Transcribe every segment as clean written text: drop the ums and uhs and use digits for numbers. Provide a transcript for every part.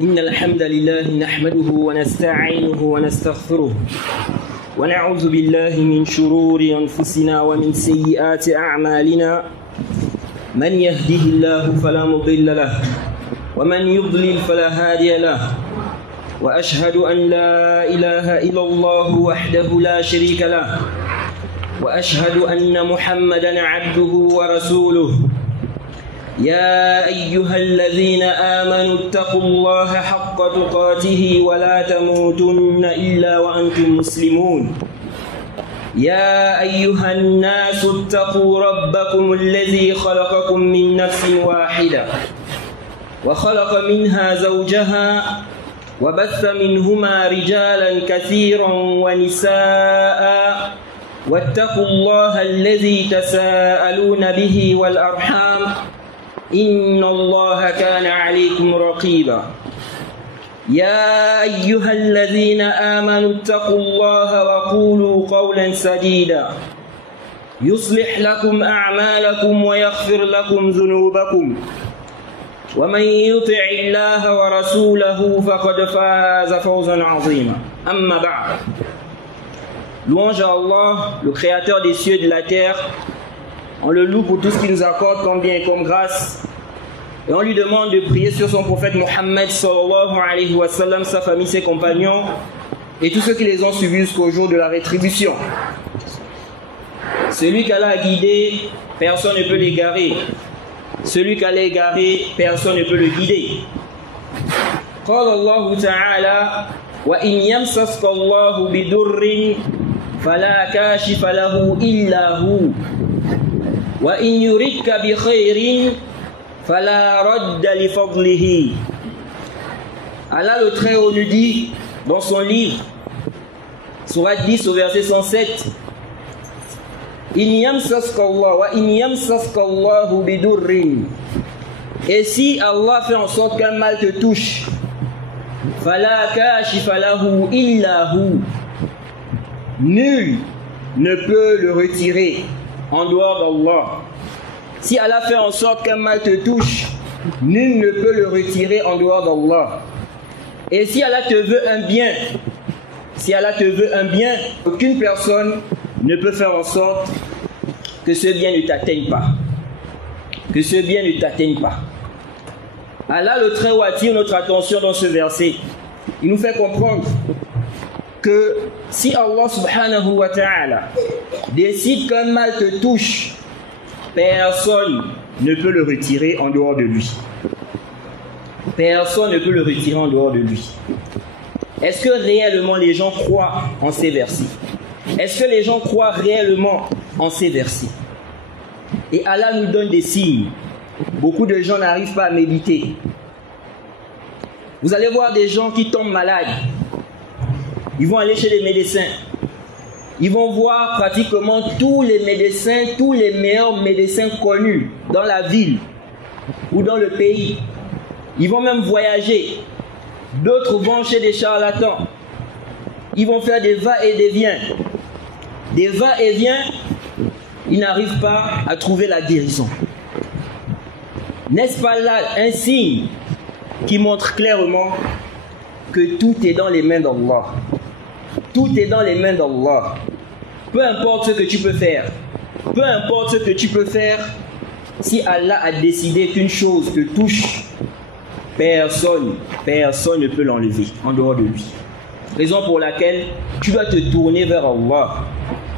إن الحمد لله نحمده ونستعينه ونستغفره ونعوذ بالله من شرور أنفسنا ومن سيئات أعمالنا من يهده الله فلا مضل له ومن يضلل فلا هادي له وأشهد أن لا إله إلا الله وحده لا شريك له وأشهد أن محمدًا عبده ورسوله يا أيها الذين آمنوا اتقوا الله حق تقاته ولا تموتن إلا وأنتم مسلمون يا أيها الناس اتقوا ربكم الذي خلقكم من نفس واحدة وخلق منها زوجها وبث منهما رجالا كثيرا ونساء واتقوا الله الذي تساءلون به والأرحام إن الله كان عليكم رقيبا يا أيها الذين آمنوا اتقوا الله وقولوا قولا سديدا يصلح لكم أعمالكم ويغفر لكم ذنوبكم ومن يطع الله ورسوله فقد فاز فوزا عظيما أما بعد. Louange à Allah, le créateur des cieux et de la terre. On le loue pour tout ce qu'il nous accorde comme bien et comme grâce. Et on lui demande de prier sur son prophète Mohammed sallallahu alayhi wa sallam, sa famille, ses compagnons et tous ceux qui les ont suivis jusqu'au jour de la rétribution. Celui qu'Allah a guidé, personne ne peut l'égarer. Celui qu'Allah a égaré, personne ne peut le guider. قال الله تعالى وإن يمسسك الله بضر فلا كاشف له إلا هو وإن يردك بخير فلا رد لفضله. Allah le Très-Haut nous dit dans son livre, Sourate 10 au verset 107, إن يمسسك الله وإن يمسسك الله بضر. Et si Allah fait en sorte qu'un mal te touche, فلا كاشف له إلا هو. Nul ne peut le retirer en dehors d'Allah. Si Allah fait en sorte qu'un mal te touche, nul ne peut le retirer en dehors d'Allah. Et si Allah te veut un bien, aucune personne ne peut faire en sorte que ce bien ne t'atteigne pas. Allah le Très-Haut attire notre attention dans ce verset. Il nous fait comprendre que si Allah subhanahu wa ta'ala décide qu'un mal te touche, personne ne peut le retirer en dehors de lui. Personne ne peut le retirer en dehors de lui. Est-ce que réellement les gens croient en ces versets? Est-ce que les gens croient réellement en ces versets? Et Allah nous donne des signes. Beaucoup de gens n'arrivent pas à méditer. Vous allez voir des gens qui tombent malades. Ils vont aller chez les médecins. Ils vont voir pratiquement tous les médecins, tous les meilleurs médecins connus dans la ville ou dans le pays. Ils vont même voyager. D'autres vont chez des charlatans. Ils vont faire des va-et-vient. Des va-et-vient, ils n'arrivent pas à trouver la guérison. N'est-ce pas là un signe qui montre clairement que tout est dans les mains d'Allah? Tout est dans les mains d'Allah. Peu importe ce que tu peux faire, si Allah a décidé qu'une chose te touche, personne ne peut l'enlever en dehors de lui. Raison pour laquelle tu dois te tourner vers Allah.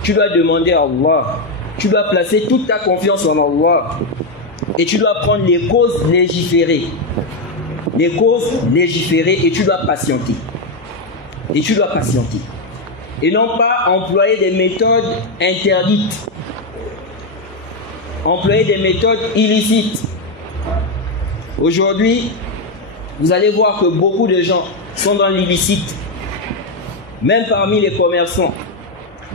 Tu dois demander à Allah. Tu dois placer toute ta confiance en Allah. Et tu dois prendre les causes légiférées. Et tu dois patienter. Et non pas employer des méthodes interdites. Employer des méthodes illicites. Aujourd'hui, vous allez voir que beaucoup de gens sont dans l'illicite. Même parmi les commerçants,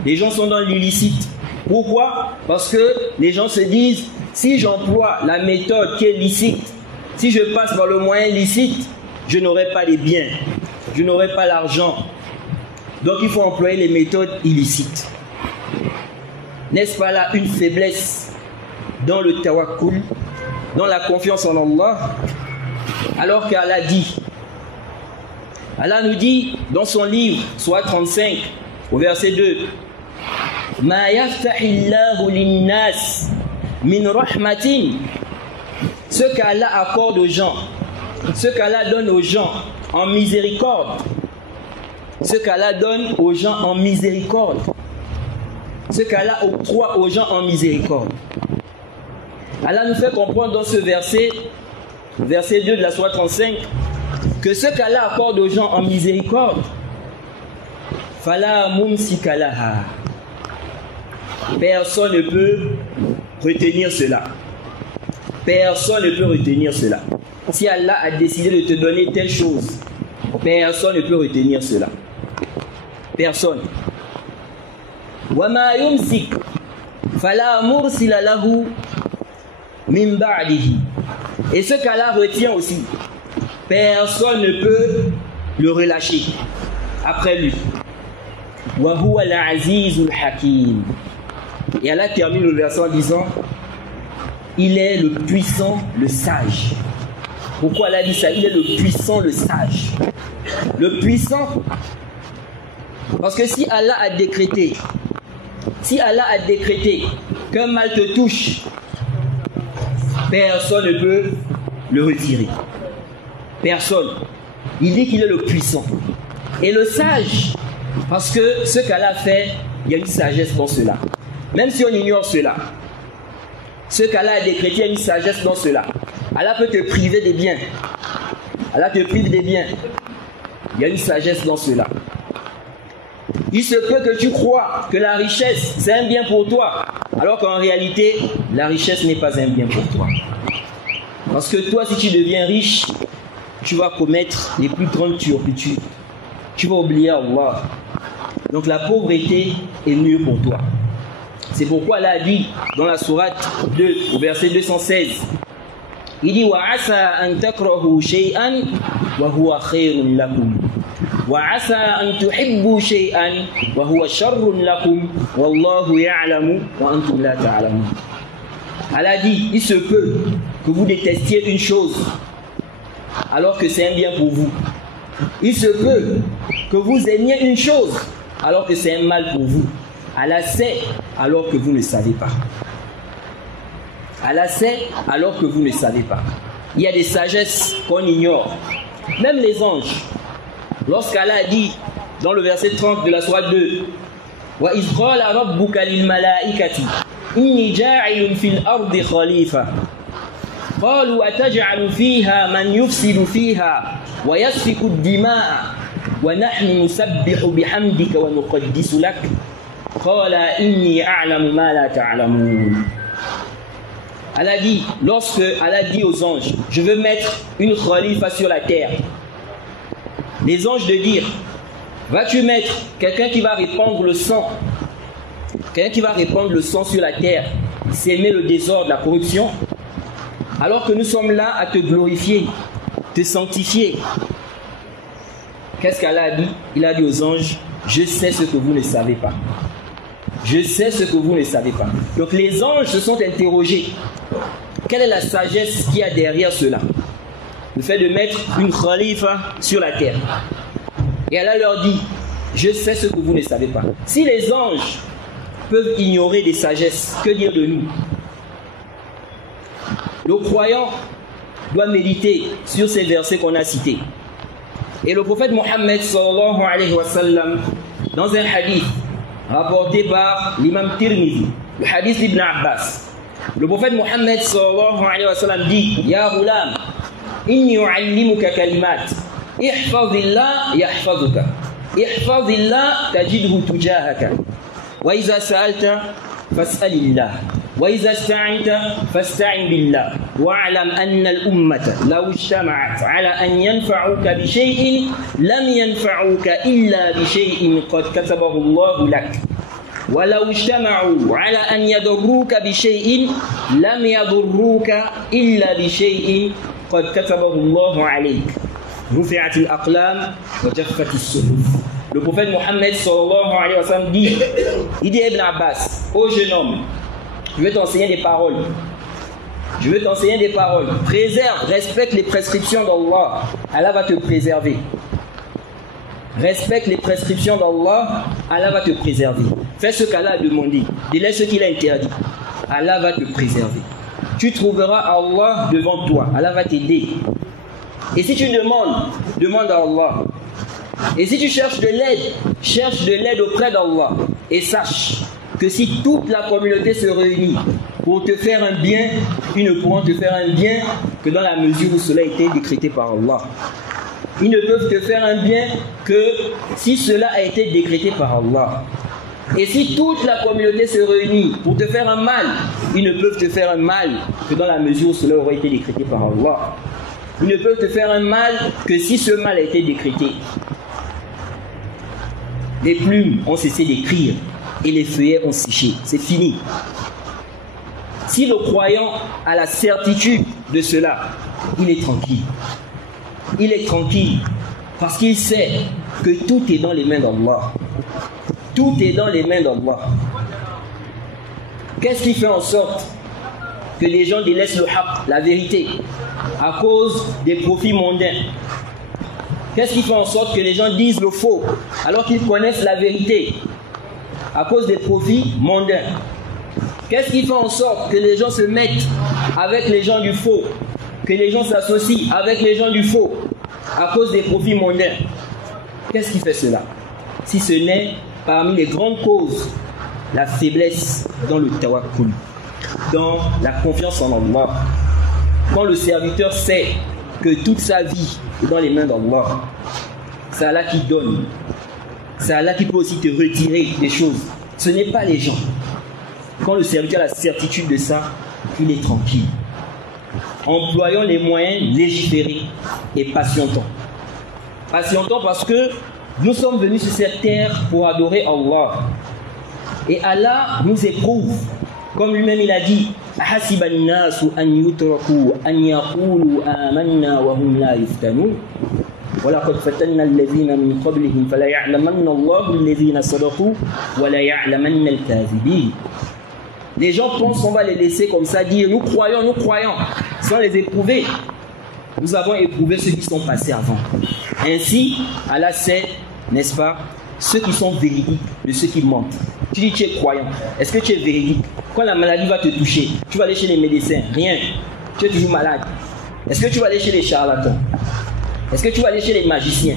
les gens sont dans l'illicite. Pourquoi? Parce que les gens se disent, si j'emploie la méthode qui est licite, si je passe par le moyen licite, je n'aurai pas les biens, je n'aurai pas l'argent. Donc il faut employer les méthodes illicites. N'est-ce pas là une faiblesse dans le tawakkul, dans la confiance en Allah? Alors qu'Allah dit, Allah nous dit dans son livre, soit 35, au verset 2, Ma yaftahillahu linnas min rahmatin, ce qu'Allah accorde aux gens, ce qu'Allah donne aux gens en miséricorde, ce qu'Allah donne aux gens en miséricorde, ce qu'Allah octroie aux gens en miséricorde. Allah nous fait comprendre dans ce verset, verset 2 de la sourate 35, que ce qu'Allah accorde aux gens en miséricorde, fala mumsika laha, personne ne peut retenir cela. Personne ne peut retenir cela. Si Allah a décidé de te donner telle chose, personne ne peut retenir cela. Personne. وَمَا يُمْسِكْ فَلَا مُرْسِلَ لَهُ مِنْ بَعْدِهِ. Et ce qu'Allah retient aussi, personne ne peut le relâcher après lui. وَهُوَ الْعَزِيزُ الْحَكِيمُ. Et Allah termine le verset en disant, il est le puissant, le sage. Pourquoi Allah dit ça? Il est le puissant, le sage. Le puissant, parce que si Allah a décrété qu'un mal te touche, personne ne peut le retirer. Personne. Il dit qu'il est le puissant. Et le sage, parce que ce qu'Allah fait, il y a une sagesse dans cela. Même si on ignore cela, ce qu'Allah a décrété, il y a une sagesse dans cela. Allah peut te priver des biens. Allah te prive des biens. Il y a une sagesse dans cela. Il se peut que tu crois que la richesse, c'est un bien pour toi, alors qu'en réalité, la richesse n'est pas un bien pour toi. Parce que toi, si tu deviens riche, tu vas commettre les plus grandes turpitudes. Tu vas oublier Allah. Donc la pauvreté est mieux pour toi. C'est pourquoi Allah a dit dans la sourate 2, au verset 216, il dit وَعَسَى أَن تَكْرَهُوا شَيْئًا وَهُوَ خَيْرٌ لَكُمْ وَعَسَى أَن تُحِبُّوا شَيْئًا وَهُوَ شَرٌ لَكُمْ وَاللَّهُ يَعْلَمُ وَأَنْتُمْ لَا تَعْلَمُونَ. Allah dit, il se peut que vous détestiez une chose alors que c'est un bien pour vous. Il se peut que vous aimiez une chose alors que c'est un mal pour vous. Allah sait alors que vous ne savez pas. Allah sait alors que vous ne savez pas. Il y a des sagesses qu'on ignore. Même les anges. Lorsqu'Allah dit dans le verset 30 de la sourate 2, وَإِذْ قَالَ رَبُّكَ لِلْمَلَائِكَةِ إِنِّي جَاعِلٌ فِي الْأَرْضِ خَلِيفَةً قَالُوا أَتَجْعَلُ فِيهَا مَنْ يُفْسِدُ فِيهَا وَيَسْفِكُ الدِّمَاءَ وَنَحْنُ نُسَبِّحُ بِحَمْدِكَ وَنُقَدِّسُ لَكَ قَالَ إِنِّي أَعْلَمُ مَا لَا تَعْلَمُونَ. Allah dit, lorsque Allah dit aux anges, je veux mettre une khalifa sur la terre, les anges de dire, vas-tu mettre quelqu'un qui va répandre le sang, quelqu'un qui va répandre le sang sur la terre, s'aimer le désordre, la corruption, alors que nous sommes là à te glorifier, te sanctifier. Qu'est-ce qu'Allah a dit? Il a dit aux anges, je sais ce que vous ne savez pas. Je sais ce que vous ne savez pas. Donc les anges se sont interrogés. Quelle est la sagesse qu'il y a derrière cela? Le fait de mettre une khalifa sur la terre. Et Allah leur dit, je sais ce que vous ne savez pas. Si les anges peuvent ignorer des sagesses, que dire de nous? Le croyant doit méditer sur ces versets qu'on a cités. Et le prophète Mohammed sallallahu alayhi wa sallam, dans un hadith rapporté par l'imam Tirmidhi, le hadith d'Ibn Abbas, le prophète Mohammed sallallahu alayhi wa sallam dit, Ya ghulam, inni u'allimuka kalimat, ihfazillah yahfazuka, ihfazillah tajidhu tujahaka, wa iza sa'alta fas'alillah, wa iza ista'anta fasta'in billah, wa'alam anna al-ummata law ijtama'at ala an yanfa'uka bi shay'in lam yanfa'uka illa bi shay'in qad katabahu Allahu lak. ولو اجتمعوا على أن يضروك بشيء لم يضروك إلا بشيء قد كتبه الله عليك رفعت الأقلام وجفت الصحف. Le prophète Mohammed sallallahu alayhi wa sallam dit, il dit à Ibn Abbas, ô jeune homme, je vais t'enseigner des paroles. Je veux t'enseigner des paroles. Préserve, respecte les prescriptions d'Allah. Allah va te préserver. Respecte les prescriptions d'Allah. Allah va te préserver. Fais ce qu'Allah a demandé. Délaisse ce qu'il a interdit. Allah va te préserver. Tu trouveras Allah devant toi. Allah va t'aider. Et si tu demandes, demande à Allah. Et si tu cherches de l'aide auprès d'Allah. Et sache que si toute la communauté se réunit pour te faire un bien, ils ne pourront te faire un bien que dans la mesure où cela a été décrété par Allah. Ils ne peuvent te faire un bien que si cela a été décrété par Allah. Et si toute la communauté se réunit pour te faire un mal, ils ne peuvent te faire un mal que dans la mesure où cela aura été décrété par Allah. Ils ne peuvent te faire un mal que si ce mal a été décrété. Les plumes ont cessé d'écrire et les feuillets ont séché. C'est fini. Si le croyant a la certitude de cela, il est tranquille. Il est tranquille parce qu'il sait que tout est dans les mains d'Allah. Tout est dans les mains d'Allah. Qu'est-ce qui fait en sorte que les gens délaissent le haqq, la vérité, à cause des profits mondains? Qu'est-ce qui fait en sorte que les gens disent le faux alors qu'ils connaissent la vérité? À cause des profits mondains. Qu'est-ce qui fait en sorte que les gens se mettent avec les gens du faux, que les gens s'associent avec les gens du faux à cause des profits mondains? Qu'est-ce qui fait cela? Si ce n'est parmi les grandes causes, la faiblesse dans le tawakkul, dans la confiance en Allah. Quand le serviteur sait que toute sa vie est dans les mains d'Allah, c'est Allah qui donne. C'est Allah qui peut aussi te retirer des choses. Ce n'est pas les gens. Quand le serviteur a la certitude de ça, il est tranquille. Employons les moyens légiférés et patientons. Patientons parce que nous sommes venus sur cette terre pour adorer Allah. Et Allah nous éprouve. Comme lui-même il a dit, أحسب الناس أن يتركوا أن يقولوا آمنا وهم لا يفتنون ولقد فتنا الذين من قبلهم فلا يعلمن الله الذين صدقوا ولا يعلمن الكاذبين. Les gens pensent qu'on va les laisser comme ça dire nous croyons, sans les éprouver. Nous avons éprouvé ceux qui sont passés avant. Ainsi, Allah sait, n'est-ce pas, ceux qui sont véridiques de ceux qui mentent. Tu dis tu es croyant. Est-ce que tu es véridique? Quand la maladie va te toucher, tu vas aller chez les médecins. Rien. Tu es toujours malade. Est-ce que tu vas aller chez les charlatans? Est-ce que tu vas aller chez les magiciens?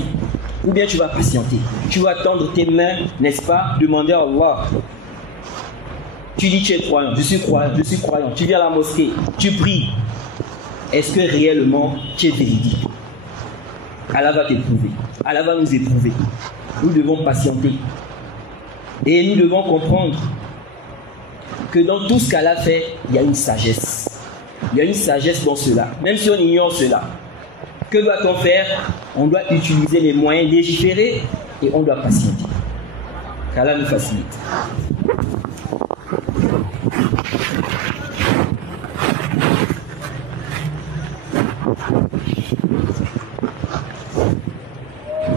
Ou bien tu vas patienter? Tu vas tendre tes mains, n'est-ce pas, demander à Allah. Tu dis tu es croyant. Je suis croyant. Tu viens à la mosquée. Tu pries. Est-ce que réellement tu es véridique? Allah va t'éprouver. Allah va nous éprouver. Nous devons patienter. Et nous devons comprendre que dans tout ce qu'Allah fait, il y a une sagesse. Il y a une sagesse dans cela. Même si on ignore cela. Que doit-on faire? On doit utiliser les moyens légiférés et on doit patienter. Qu'Allah nous facilite.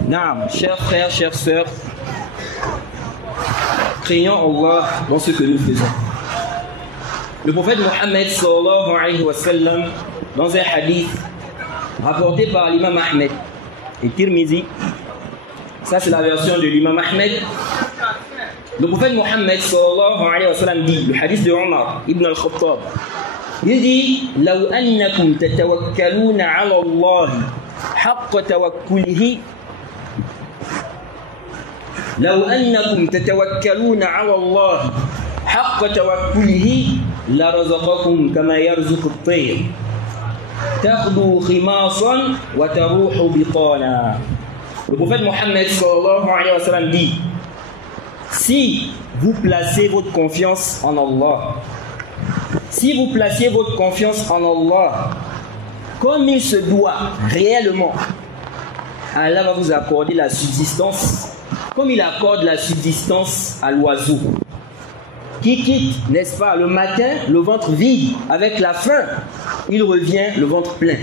Naam, chers frères, chères sœurs, craignons Allah dans ce que nous faisons. Le prophète Mohammed sallallahu alayhi wa sallam, dans un hadith rapporté par l'imam Ahmed et Tirmizi, ça c'est la version de l'imam Ahmed, le prophète Mohammed sallallahu alayhi wa sallam dit, le hadith de Omar ibn al-Khattab, il dit لو أنكم تتوكلون على الله حق توكله لو أنكم تتوكلون على الله حق توكله لرزقكم كما يرزق الطير تغدو خماصا وتروح بطانا. Le prophète Mohammed sallallahu alayhi wa sallam dit, si vous placez votre confiance en Allah, si vous placiez votre confiance en Allah comme il se doit réellement, Allah va vous accorder la subsistance comme il accorde la subsistance à l'oiseau qui quitte, n'est-ce pas, le matin le ventre vide avec la faim, il revient le ventre plein.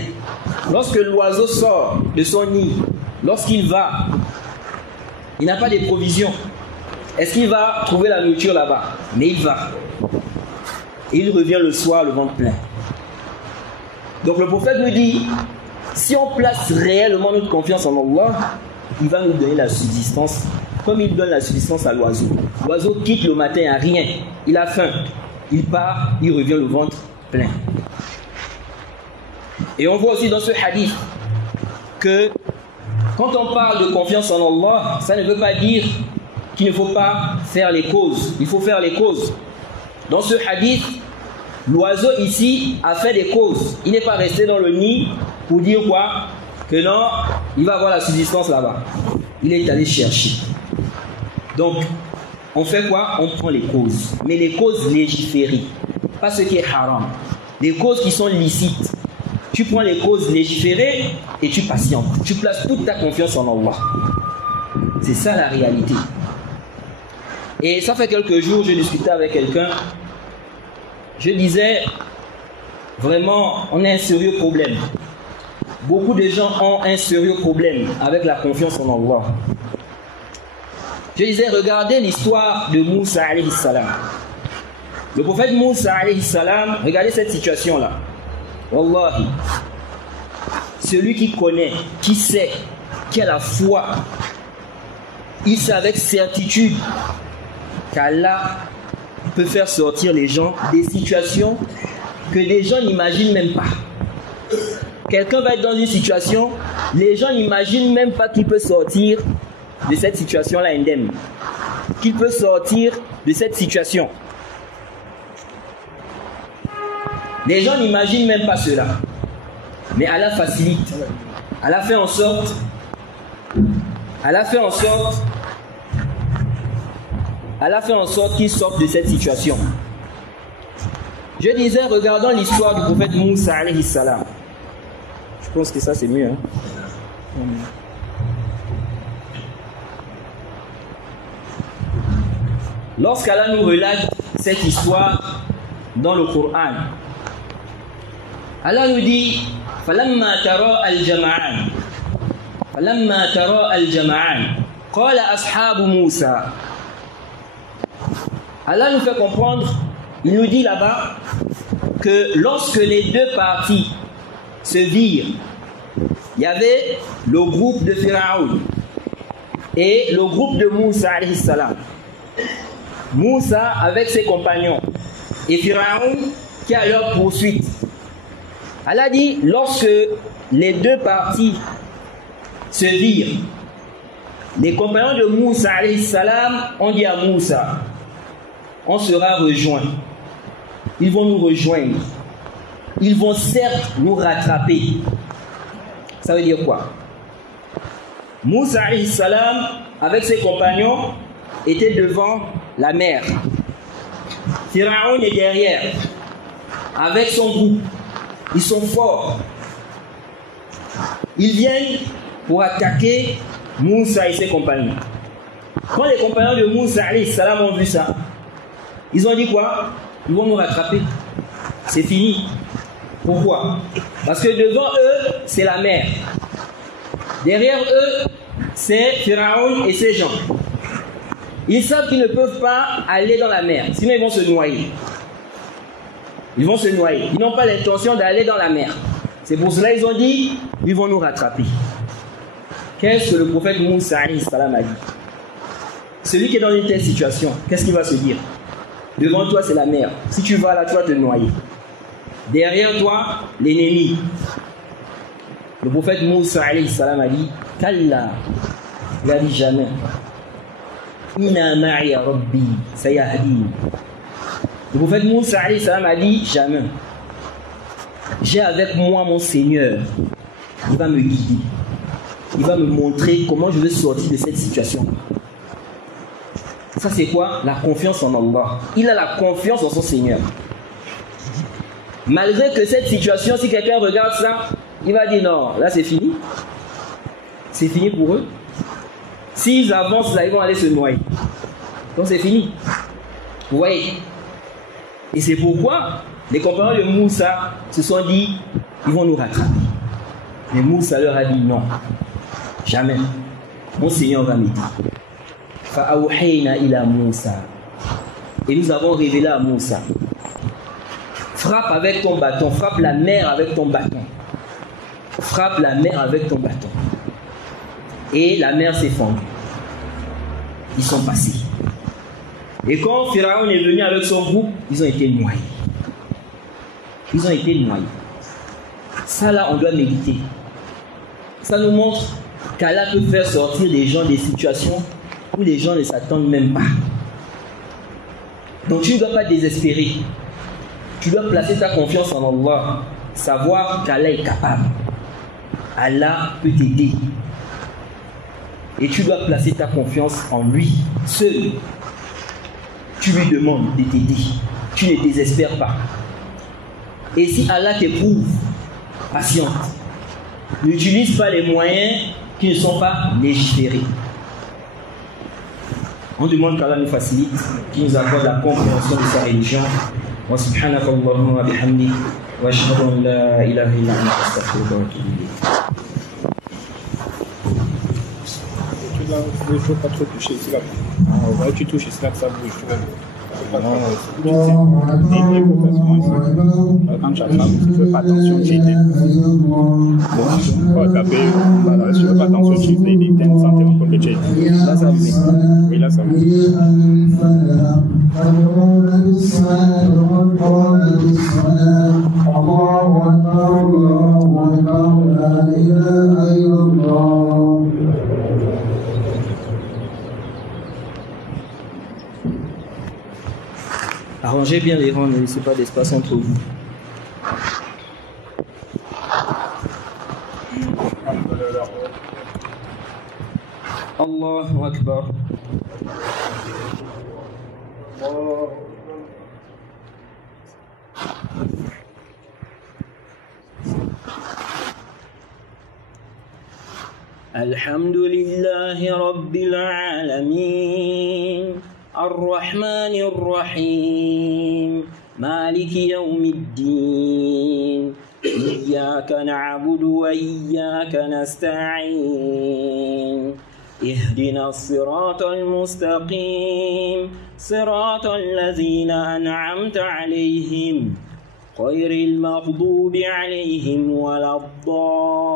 Lorsque l'oiseau sort de son nid, lorsqu'il va, il n'a pas de provisions. Est-ce qu'il va trouver la nourriture là-bas? Mais il va. Et il revient le soir le ventre plein. Donc le prophète nous dit, si on place réellement notre confiance en Allah, il va nous donner la subsistance, comme il donne la subsistance à l'oiseau. L'oiseau quitte le matin à rien, il a faim, il part, il revient le ventre plein. Et on voit aussi dans ce hadith que quand on parle de confiance en Allah, ça ne veut pas dire qu'il ne faut pas faire les causes. Il faut faire les causes. Dans ce hadith, l'oiseau ici a fait des causes. Il n'est pas resté dans le nid pour dire quoi? Que non, il va avoir la subsistance là-bas. Il est allé chercher. Donc, on fait quoi? On prend les causes. Mais les causes légiférées. Pas ce qui est haram. Les causes qui sont licites. Tu prends les causes légiférées et tu patientes. Tu places toute ta confiance en Allah. C'est ça la réalité. Et ça fait quelques jours, je discutais avec quelqu'un. Je disais, vraiment, on a un sérieux problème. Beaucoup de gens ont un sérieux problème avec la confiance en Allah. Je disais, regardez l'histoire de Moussa alayhi salam. Le prophète Moussa alayhi salam, regardez cette situation-là. Wallahi, celui qui connaît, qui sait, qui a la foi, il sait avec certitude qu'Allah peut faire sortir les gens des situations que les gens n'imaginent même pas. Quelqu'un va être dans une situation, les gens n'imaginent même pas qu'il peut sortir de cette situation-là indemne. Qu'il peut sortir de cette situation. Les gens n'imaginent même pas cela. Mais Allah facilite. Allah fait en sorte qu'ils sortent de cette situation. Je disais, regardons l'histoire du prophète Moussa alayhi salam. Je pense que ça c'est mieux. Lorsqu'Allah nous relate cette histoire dans le Coran, Allah nous dit فَلَمَّا تَرَى الْجَمَعَانِ قَالَ أَصْحَابُ مُوسَى. Allah nous fait comprendre, il nous dit là-bas que lorsque les deux parties se virent, il y avait le groupe de Pharaon et le groupe de Moussa alayhi salam. Moussa avec ses compagnons et Pharaon qui est à leur poursuite. Allah dit, lorsque les deux parties se virent, les compagnons de Moussa alayhi salam ont dit à Moussa, on sera rejoints. Ils vont nous rejoindre. Ils vont certes nous rattraper. Ça veut dire quoi? Moussa alayhi salam avec ses compagnons était devant la mer. Pharaon est derrière avec son groupe. Ils sont forts. Ils viennent pour attaquer Moussa et ses compagnons. Quand les compagnons de Moussa alayhi salam ont vu ça, ils ont dit quoi? Ils vont nous rattraper. C'est fini. Pourquoi? Parce que devant eux, c'est la mer. Derrière eux, c'est Pharaon et ses gens. Ils savent qu'ils ne peuvent pas aller dans la mer, sinon ils vont se noyer. Ils vont se noyer. Ils n'ont pas l'intention d'aller dans la mer. C'est pour cela qu'ils ont dit, ils vont nous rattraper. Qu'est-ce que le prophète Moussa alayhi salam a dit? Celui qui est dans une telle situation, qu'est-ce qu'il va se dire? Devant toi, c'est la mer. Si tu vas là, tu vas te noyer. Derrière toi, l'ennemi. Le prophète Moussa alayhi salam a dit, Kalla, il a dit jamais. Inna ma'i rabbi sayahdini. Le prophète Moussa alayhi salam a dit jamais. J'ai avec moi mon Seigneur. Il va me guider. Il va me montrer comment je vais sortir de cette situation. Ça c'est quoi? La confiance en Allah. Il a la confiance en son Seigneur. Malgré que cette situation, si quelqu'un regarde ça, il va dire non, là c'est fini. C'est fini pour eux. S'ils avancent là, ils vont aller se noyer. Donc c'est fini. Vous voyez? Et c'est pourquoi les compagnons de Moussa se sont dit, ils vont nous rattraper. Mais Moussa leur a dit non. Jamais. Mon Seigneur va m'aider. Fa'awhayna ila Moussa. Et nous avons révélé à Moussa. Frappe avec ton bâton, frappe la mer avec ton bâton. Frappe la mer avec ton bâton. Et la mer s'est fendue. Ils sont passés. Et quand Pharaon est venu avec son groupe, ils ont été noyés. Ils ont été noyés. Ça là, on doit méditer. Ça nous montre qu'Allah peut faire sortir des gens des situations où les gens ne s'attendent même pas. Donc tu ne dois pas désespérer. Tu dois placer ta confiance en Allah. Savoir qu'Allah est capable. Allah peut t'aider. Et tu dois placer ta confiance en lui. Seul. Tu lui demandes de t'aider. Tu ne désespères pas. Et si Allah t'éprouve, patiente. N'utilise pas les moyens qui ne sont pas légiférés. On demande qu'Allah nous facilite, qu'il nous accorde la compréhension de sa religion. Wa subhanaka Allahumma wa bihamdik wa ashhadu an la ilaha illa anta astaghfiruka wa atubu ilayk. Il ne faut pas trop toucher ici là. Ouais, tu touches ici là que ça bouge. Tu vois. Quand tu attrapes, tu ne fais pas attention, tu éteins. Bon, tu peux attraper, voilà, si tu ne fais pas attention, tu éteins sans te rendre compte que tu éteins. Là, ça bouge. Oui, là, ça bouge. Arrangez bien les rangs, ne laissez pas d'espace entre vous. Allahu Akbar. Alhamdulillahi Rabbil Alamin. الرحمن الرحيم مالك يوم الدين إياك نعبد وإياك نستعين اهدنا الصراط المستقيم صراط الذين أنعمت عليهم غير المغضوب عليهم ولا الضالين.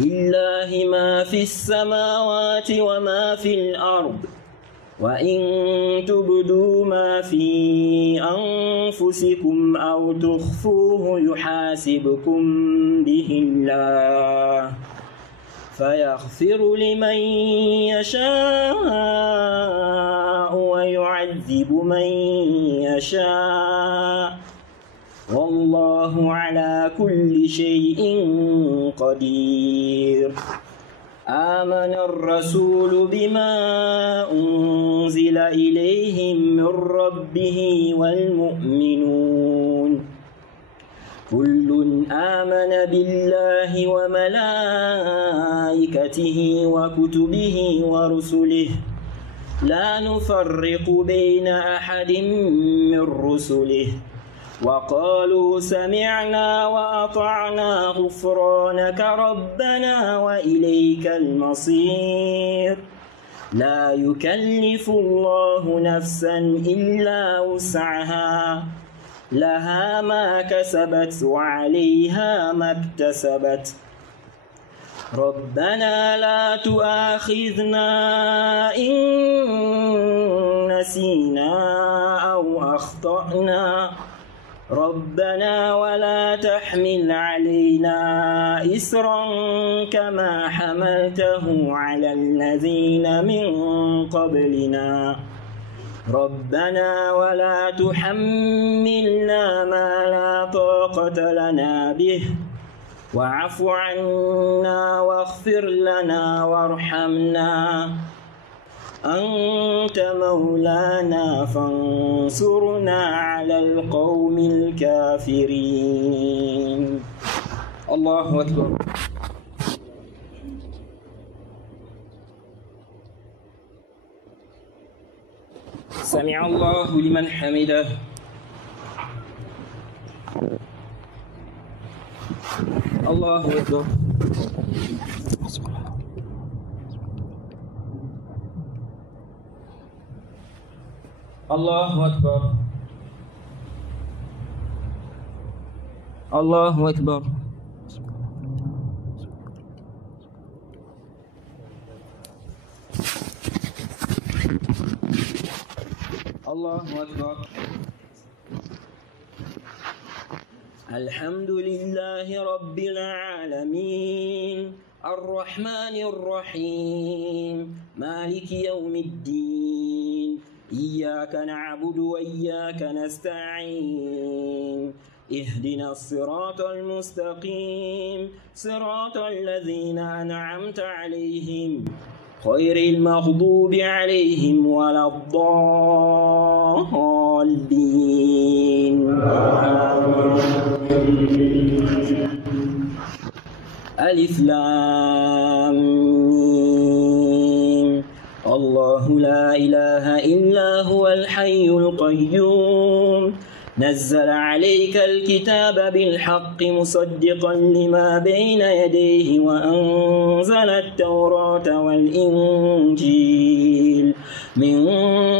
لله ما في السماوات وما في الأرض وإن تبدوا ما في أنفسكم أو تخفوه يحاسبكم به الله فيغفر لمن يشاء ويعذب من يشاء والله على كل شيء قدير. آمن الرسول بما أنزل إليه من ربه والمؤمنون كل آمن بالله وملائكته وكتبه ورسله لا نفرق بين أحد من رسله وقالوا سمعنا وأطعنا غفرانك ربنا وإليك المصير لا يكلف الله نفسا إلا وسعها لها ما كسبت وعليها ما اكتسبت ربنا لا تؤاخذنا إن نسينا أو أخطأنا ربنا ولا تحمل علينا إسرا كما حملته على الذين من قبلنا ربنا ولا تحملنا ما لا طاقة لنا به واعف عنا واغفر لنا وارحمنا أنت مولانا فانصرنا على القوم الكافرين. الله أكبر. سمع الله لمن حمده. الله أكبر. الله أكبر. الله أكبر. الله أكبر. الحمد لله رب العالمين الرحمن الرحيم مالك يوم الدين إياك نعبد وإياك نستعين اهدنا الصراط المستقيم صراط الذين أنعمت عليهم غير المغضوب عليهم ولا الضالين. ألف لام ميم. الله لا إله إلا هو الحي القيوم نزل عليك الكتاب بالحق مصدقا لما بين يديه وأنزل التوراة والإنجيل من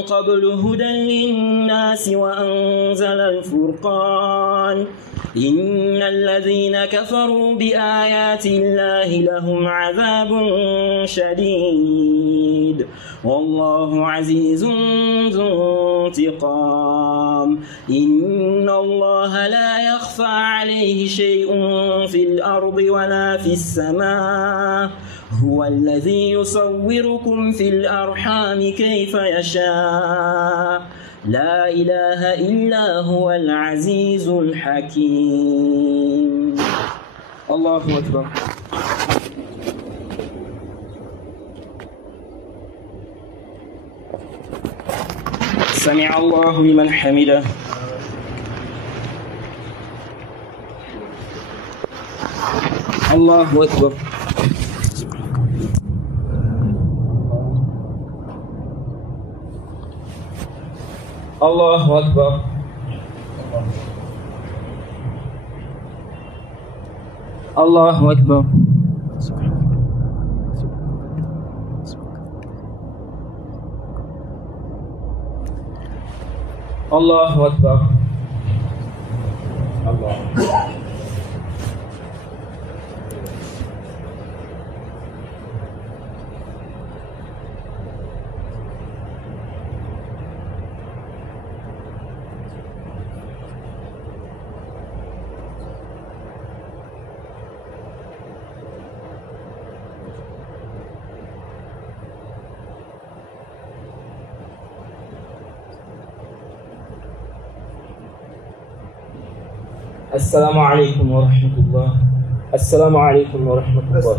قبل هدى للناس وأنزل الفرقان إن الذين كفروا بآيات الله لهم عذاب شديد والله عزيز ذو انتقام إن الله لا يخفى عليه شيء في الأرض ولا في السماء هو الذي يصوركم في الأرحام كيف يشاء لا إله إلا هو العزيز الحكيم. الله أكبر. سمع الله لمن حمده. الله أكبر. الله أكبر. الله أكبر. الله أكبر. الله السلام عليكم ورحمة الله. السلام عليكم ورحمة الله.